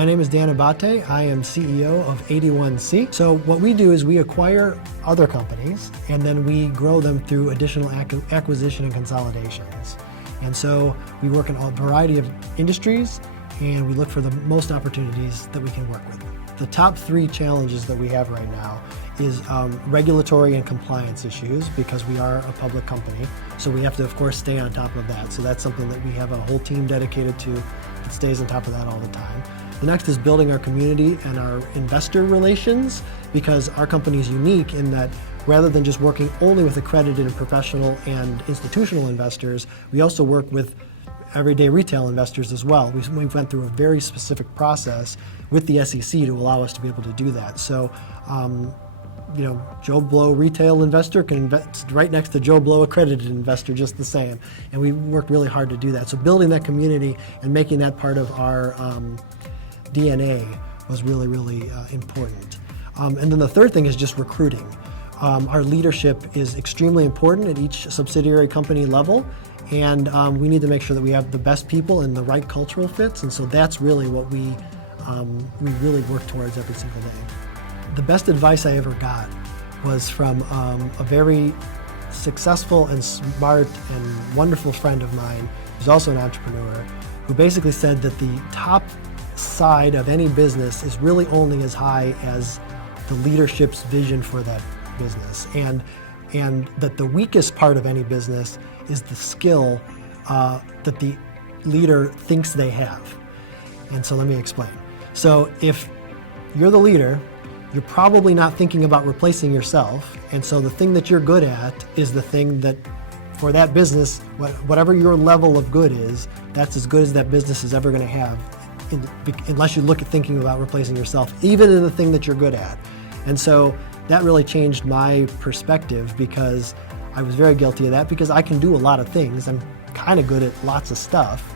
My name is Dan Abbate. I am CEO of 81C. So what we do is we acquire other companies and then we grow them through additional acquisition and consolidations. And so we work in a variety of industries and we look for the most opportunities that we can work with. The top three challenges that we have right now is regulatory and compliance issues, because we are a public company. So we have to, of course, stay on top of that. So that's something that we have a whole team dedicated to that stays on top of that all the time. The next is building our community and our investor relations, because our company is unique in that rather than just working only with accredited and professional and institutional investors, we also work with everyday retail investors as well. We went through a very specific process with the SEC to allow us to be able to do that. So, Joe Blow retail investor can invest right next to Joe Blow accredited investor just the same. And we worked really hard to do that. So building that community and making that part of our DNA was really, really important. And then the third thing is just recruiting. Our leadership is extremely important at each subsidiary company level. And we need to make sure that we have the best people and the right cultural fits. And so that's really what we really work towards every single day. The best advice I ever got was from a very successful and smart and wonderful friend of mine, who's also an entrepreneur, who basically said that the top side of any business is really only as high as the leadership's vision for that business. And that the weakest part of any business is the skill that the leader thinks they have. And so let me explain. So if you're the leader, you're probably not thinking about replacing yourself. And so the thing that you're good at is the thing that, for that business, whatever your level of good is, that's as good as that business is ever going to have, unless you look at thinking about replacing yourself, even in the thing that you're good at. And so that really changed my perspective, because I was very guilty of that, because I can do a lot of things. I'm kind of good at lots of stuff.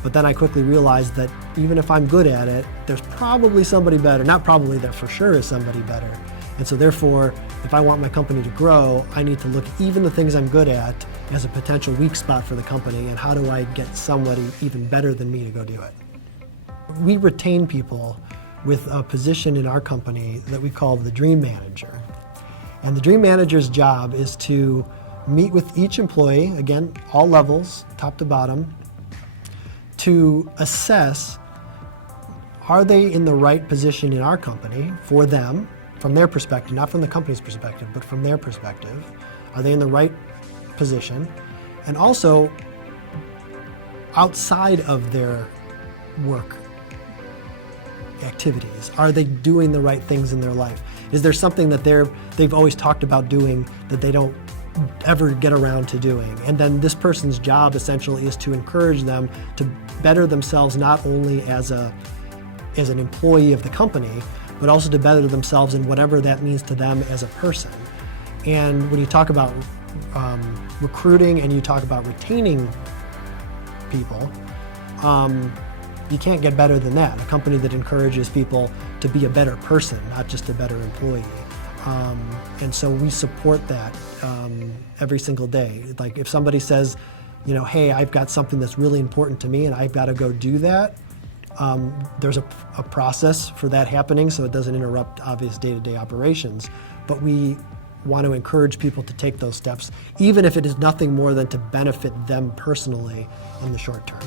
But then I quickly realized that even if I'm good at it, there's probably somebody better. Not probably, there for sure is somebody better. And so therefore, if I want my company to grow, I need to look at even the things I'm good at as a potential weak spot for the company, and how do I get somebody even better than me to go do it. We retain people with a position in our company that we call the Dream Manager. And the Dream Manager's job is to meet with each employee, again, all levels, top to bottom, to assess, are they in the right position in our company for them, from their perspective, not from the company's perspective, but from their perspective. Are they in the right position? And also, outside of their work activities, are they doing the right things in their life? Is there something that they've always talked about doing that they don't ever get around to doing? And then this person's job essentially is to encourage them to better themselves, not only as an employee of the company, but also to better themselves in whatever that means to them as a person. And when you talk about recruiting and you talk about retaining people, you can't get better than that. A company that encourages people to be a better person, not just a better employee. And so we support that every single day. Like if somebody says, hey, I've got something that's really important to me and I've got to go do that, there's a process for that happening so it doesn't interrupt obvious day-to-day operations. But we want to encourage people to take those steps, even if it is nothing more than to benefit them personally in the short term.